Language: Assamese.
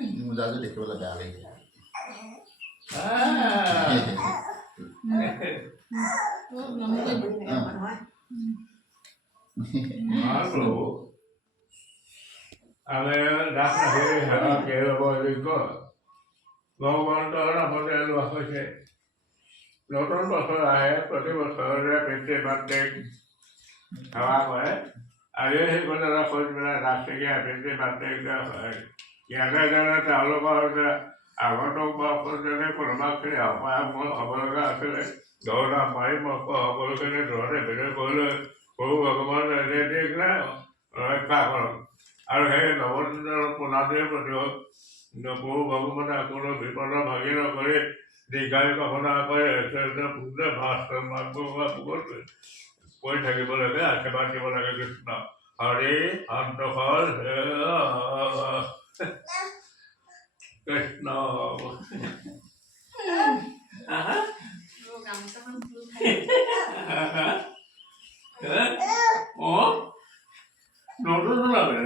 মোজাযোৰ দেখিবলৈ বেয়া লাগিছে আমি ডাক নাহি হেৰা কেৰব যোগ্য ভগৱন্তৰ নামতে লোৱা হৈছে নতুন বছৰ আহে প্ৰতি বছৰৰে পিতৃ মাতৃক সেৱা কৰে আজি সেই কথা কৈ পেলাই ৰাষ্ট্ৰীয় পিতৃ মাতৃক ইয়াতে যেনে তেওঁলোকৰ আগন্তুক বৰ্ষত যেনে কোনোবাখিনি অপায়মূল হ'ব লগা আছিলে দৌৰা মাৰি সকলোখিনি দৌৰতে বিজয় কৰিলৈ প্ৰভু ভগৱান ৰক্ষা কৰক আৰু সেই নৱদিনৰ পুনাদিৰ প্ৰতিও প্ৰভু ভগৱানে কোনো বিপদৰ ভাগি নকৰি দীৰ্ঘায়ু কামনা কৰি কৰি থাকিব লাগে আশীৰ্বাদ দিব লাগে কৃষ্ণ হৰি সন্তোষৰ কৃষ্ণ নতুন লাগে